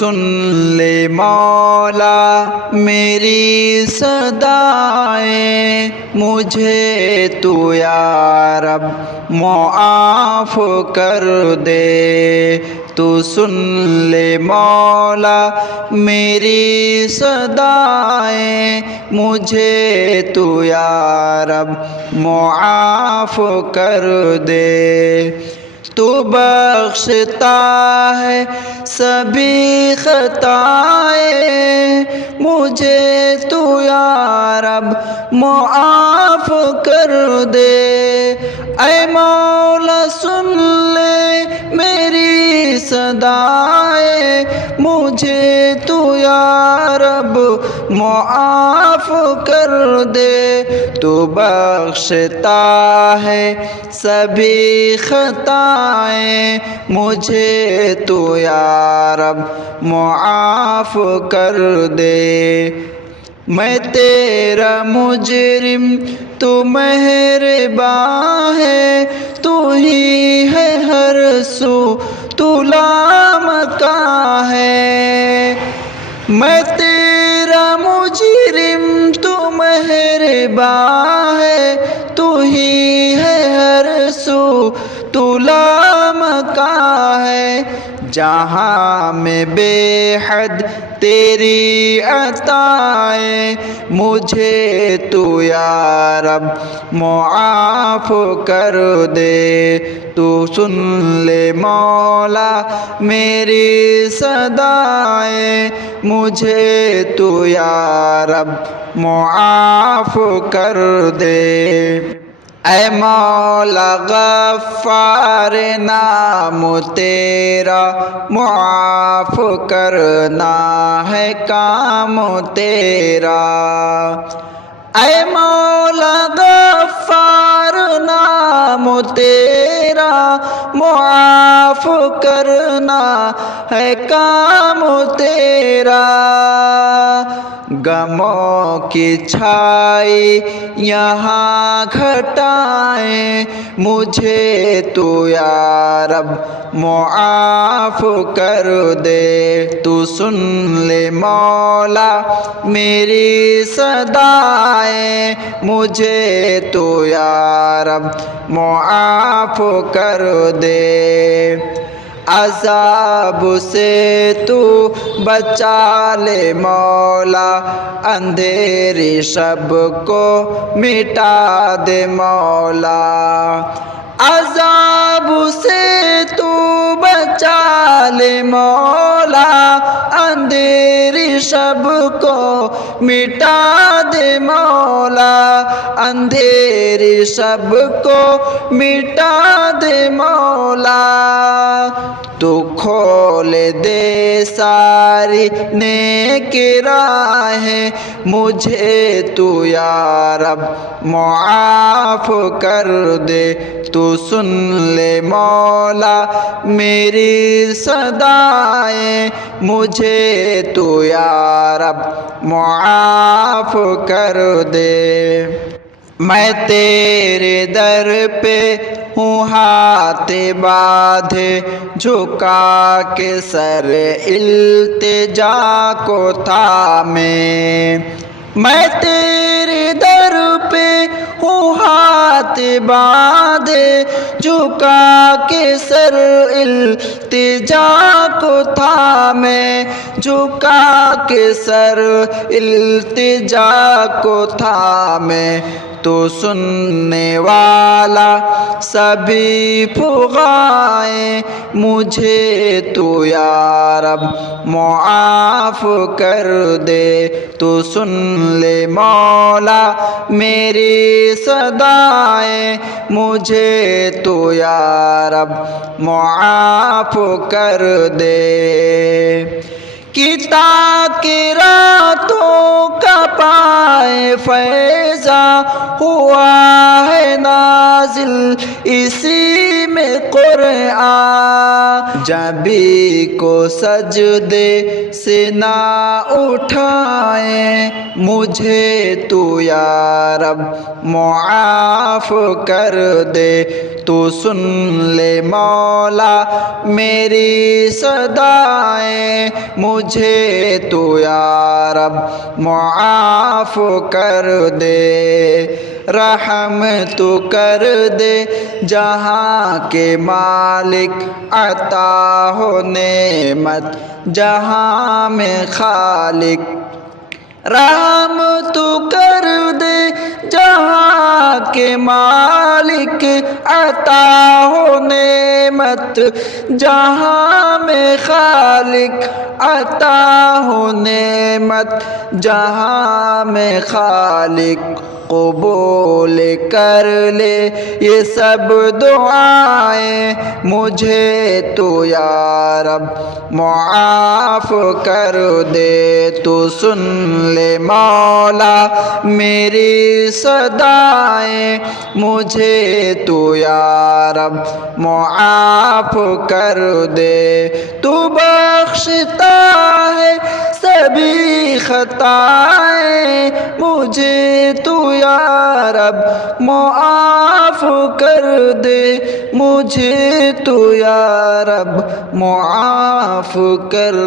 سن لے مولا میری صدائیں، مجھے تو یا رب معاف کر دے۔ تو سن لے مولا میری صدائیں، مجھے تو یا رب معاف کر دے۔ تو بخشتا ہے سبھی خطائیں، مجھے تو یا رب معاف کر دے۔ اے مولا سن لے میری صدائیں، مجھے تو یا رب معاف کر دے۔ تو بخشتا ہے سبھی خطائیں، مجھے تو یا رب معاف کر دے۔ میں تیرا مجرم تو مہرباں ہے، تو ہی ہے ہر سو تو لامکاں ہے۔ میں تیرا مجرم تو مہرباں ہے، تو ہی ہے ہر سو تو لامکاں ہے۔ جہاں میں بے حد تیری عطائیں، مجھے تو یا رب معاف کر دے۔ تو سن لے مولا میری صدائیں، مجھے تو یا رب معاف کر دے۔ اے مولا غفار نام تیرا، معاف کرنا ہے کام تیرا۔ اے مولا غفار نام تیرا، معاف کرنا ہے کام تیرا۔ غموں کی چھائی یہاں گھٹائیں، مجھے تو یا رب معاف کر دے۔ تو سن لے مولا میری صدائیں، مجھے تو یا رب معاف کر دے۔ عذاب سے تو بچا لے مولا، اندھیری شب کو مٹا دے مولا۔ عذاب سے تو بچا لے مولا، اندھیری شب کو مٹا دے مولا۔ اندھیری شب کو مٹا دے مولا۔ تو کھول دے ساری نیک راہیں، مجھے تو یا رب معاف کر دے۔ تو سن لے مولا میری صدائیں، مجھے تو یا رب معاف کر دے۔ میں تیرے در پہ ہوں ہاتھ باندھے، جھکا کے سر التجا کو تھامے۔ میں تیرے در پہ ہوں ہاتھ باندھے، جھکا کے سر التجا کو تھامے۔ جھکا کے سر التجا کو تھامے۔ تو سننے والا سبھی پکاریں، مجھے تو یا رب معاف کر دے۔ تو سن لے مولا میری صدائیں، مجھے تو یا رب معاف کر دے۔ کتاب کی راتوں کا پائے فیضاں ہوا ہے نازل، اسی میں قرآن۔ جبھی کو سجدے سے نہ اٹھائیں، مجھے تو یا رب معاف کر دے۔ تو سن لے مولا میری صدائیں، مجھے تو یا رب معاف کر دے، رحم تو کر دے جہاں کے مالک، عطا ہو نعمت جہاں میں خالق، رحم تو کر دے جہاں کے مالک، عطا ہو نعمت جہاں میں خالق، عطا ہو نعمت جہاں میں خالق، قبول کر لے یہ سب دعائیں، مجھے تو یا رب معاف کر دے، تو سن لے مولا میری صدائیں، مجھے تو یا رب معاف کر دے، تو بخشتا ہے سبھی خطائیں، مجھے تو یا رب معاف کر دے، مجھے تو یا رب معاف کر